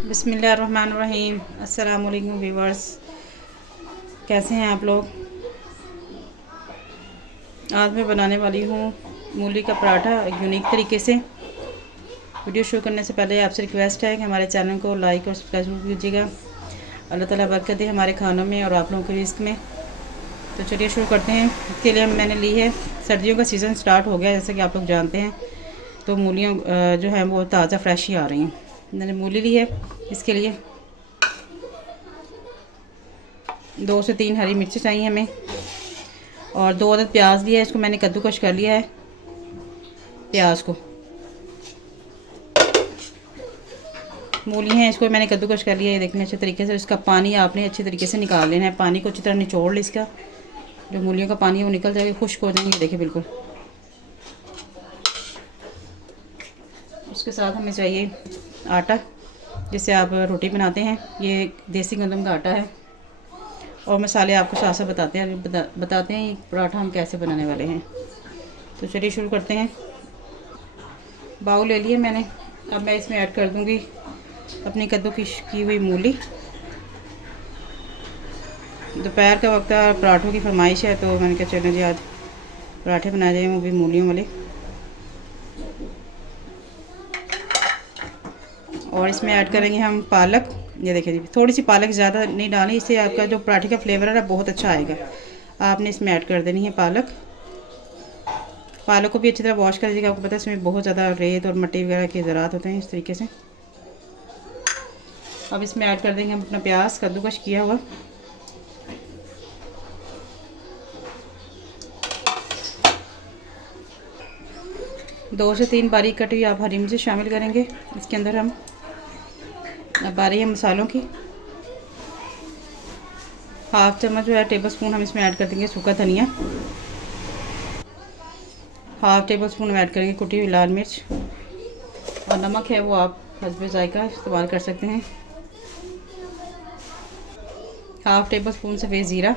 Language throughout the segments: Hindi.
बिस्मिल्लाहिर्रहमानिर्रहीम। अस्सलाम वालेकुम व्यूवर्स, कैसे हैं आप लोग। आज मैं बनाने वाली हूँ मूली का पराठा एक यूनिक तरीके से। वीडियो शुरू करने से पहले आपसे रिक्वेस्ट है कि हमारे चैनल को लाइक और सब्सक्राइब कीजिएगा। अल्लाह ताला बरकत दे हमारे खानों में और आप लोगों के रिस्क में। तो चलिए शुरू करते हैं। इसके लिए मैंने ली है, सर्दियों का सीज़न स्टार्ट हो गया जैसे कि आप लोग जानते हैं, तो मूलियाँ जो है वो ताज़ा फ्रेश ही आ रही हैं। मैंने मूली ली है, इसके लिए 2 से 3 हरी मिर्ची चाहिए हमें, और 2 अदद प्याज लिया है। इसको मैंने कद्दूकश कर लिया है। प्याज को, मूली हैं, इसको मैंने कद्दूकश कर लिया है। देखने अच्छे तरीके से इसका पानी आपने अच्छे तरीके से निकाल लेना है। पानी को अच्छी तरह निचोड़ ले, इसका जो मूलियों का पानी है वो निकल जाएगा, खुश्क हो जाएंगे। देखिए बिल्कुल। उसके साथ हमें चाहिए आटा, जिससे आप रोटी बनाते हैं। ये देसी गंदम का आटा है। और मसाले आपको साथ साथ बताते हैं ये पराठा हम कैसे बनाने वाले हैं। तो चलिए शुरू करते हैं। बाउल ले लिए मैंने। अब मैं इसमें ऐड कर दूंगी अपनी कद्दूकश की हुई मूली। दोपहर का वक्त है, पराठों की फरमाइश है, तो मैंने कहा चलो जी आज पराठे बनाए जाए, वो भी मूलियों वाले। और इसमें ऐड करेंगे हम पालक। ये देखिए जी, थोड़ी सी पालक, ज़्यादा नहीं डालें, इससे आपका जो पराठे का फ्लेवर है बहुत अच्छा आएगा। आपने इसमें ऐड कर देनी है पालक। पालक को भी अच्छी तरह वॉश कर दीजिएगा। आपको पता है इसमें बहुत ज़्यादा रेत और मिट्टी वगैरह के ज़रात होते हैं, इस तरीके से। अब इसमें ऐड कर देंगे हम अपना प्याज कद्दूकश किया हुआ। दो से 3 बारीक कटी हुई आप हरी मिर्च शामिल करेंगे इसके अंदर। हम अब आ रही है मसालों की। हाफ चम्मच जो है टेबल स्पून हम इसमें ऐड कर देंगे सूखा धनिया। हाफ टेबल स्पून हम ऐड करेंगे कुटी हुई लाल मिर्च। और नमक है वो आप हस्बे जायका इस्तेमाल कर सकते हैं। हाफ टेबल स्पून सफ़ेद ज़ीरा।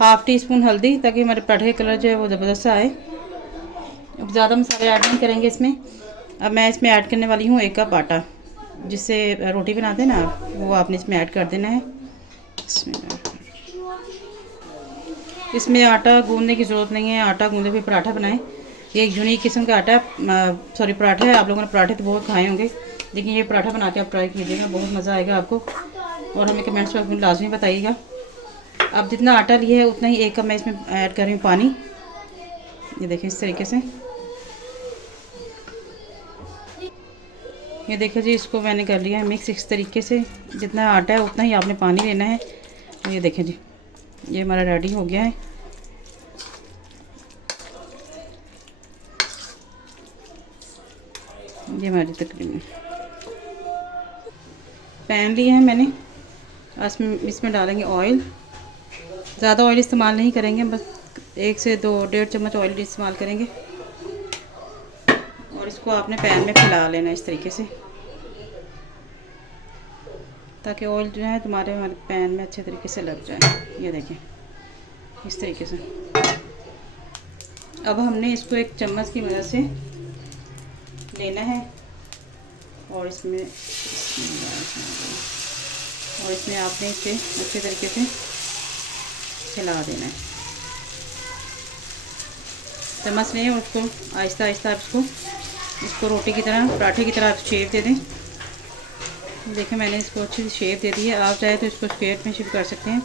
हाफ टी स्पून हल्दी, ताकि हमारे पराठे का कलर जो है वो ज़बरदस्त आए। अब ज़्यादा मसाले ऐड नहीं करेंगे इसमें। अब मैं इसमें ऐड करने वाली हूँ 1 कप आटा, जिससे रोटी बनाते हैं ना आप, वो आपने इसमें ऐड कर देना है। इसमें आटा गूंदने की ज़रूरत नहीं है। आटा गूंदे हुए पराठा बनाएं। ये एक यूनिक किस्म का आटा सॉरी पराठा है। आप लोगों ने पराठे तो बहुत खाए होंगे, लेकिन ये पराठा बना के आप ट्राई कीजिएगा, बहुत मज़ा आएगा आपको। और हमें कमेंट्स में लाजमी बताइएगा। अब जितना आटा लिया है उतना ही 1 कप मैं इसमें ऐड कर रही हूँ पानी। ये देखें इस तरीके से। ये देखिए जी, इसको मैंने कर लिया है मिक्स इस तरीके से। जितना आटा है उतना ही आपने पानी लेना है। तो ये देखें जी, ये हमारा रेडी हो गया है। ये हमारी तकरीबन पैन लिया है मैंने। इसमें डालेंगे ऑयल। ज़्यादा ऑयल इस्तेमाल नहीं करेंगे, बस 1 से 2 1.5 चम्मच ऑयल इस्तेमाल करेंगे। और इसको आपने पैन में फैला लेना इस तरीके से, ताकि ऑयल जो है हमारे पैन में अच्छे तरीके से लग जाए। ये देखें इस तरीके से। अब हमने इसको एक चम्मच की मदद से लेना है और इसमें आपने इसे अच्छे तरीके से हिला देना है। चम्मच लें और उसको आहिस्ता आहिस्ता इसको रोटी की तरह, पराठे की तरह शेप दे दें। देखिए मैंने इसको अच्छी सी शेप दे दी है। आप चाहे तो इसको स्क्वायर में शिफ्ट कर सकते हैं।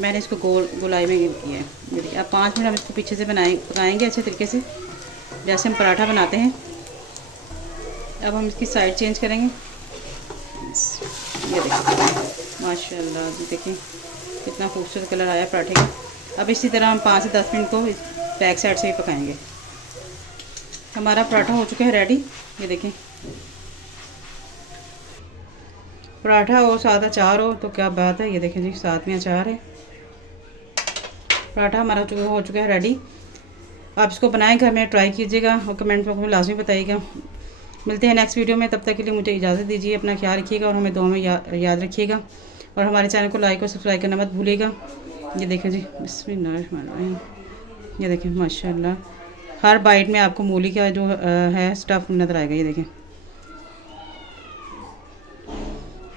मैंने इसको गोलाई में किया है। देखिए अब 5 मिनट हम इसको पीछे से पकाएंगे अच्छे तरीके से, जैसे हम पराठा बनाते हैं। अब हम इसकी साइड चेंज करेंगे। ये देखिए माशाल्लाह, देखिए कितना खूबसूरत कलर आया पराठे का। अब इसी तरह हम 5 से 10 मिनट को बैक साइड से ही पकाएंगे। हमारा पराठा हो चुका है रेडी। ये देखें, पराठा हो साथ अचार हो तो क्या बात है। ये देखें जी, साथ में अचार है। पराठा हमारा हो चुका है रेडी। आप इसको बनाएं, घर में ट्राई कीजिएगा और कमेंट बॉक्स में लाजमी बताइएगा। मिलते हैं नेक्स्ट वीडियो में, तब तक के लिए मुझे इजाज़त दीजिए। अपना ख्याल रखिएगा और हमें दुआ में याद रखिएगा। और हमारे चैनल को लाइक और सब्सक्राइब करना मत भूलिएगा। ये देखें जी, बिस्मिल्लाह। ये देखें माशाल्लाह, हर बाइट में आपको मूली का जो है स्टफ़ नज़र आएगा। ये देखें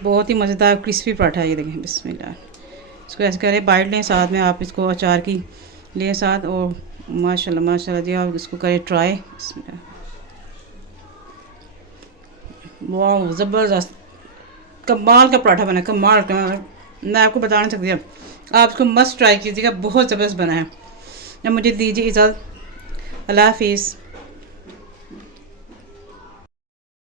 बहुत ही मज़ेदार क्रिस्पी पराठा है ये देखें। बिस्मिल्लाह, इसको ऐसे करें, बाइट लें, साथ में आप इसको अचार की लें साथ, और माशाल्लाह माशाल्लाह जी आप इसको करें ट्राई। वाह ज़बरदस्त, कमाल का पराठा बना, कमाल का, मैं आपको बता नहीं सकती। अब आप इसको मस्त ट्राई कीजिएगा, बहुत ज़बरदस्त बना है। अब मुझे दीजिए इजाज़त, अल्लाह हाफिज़।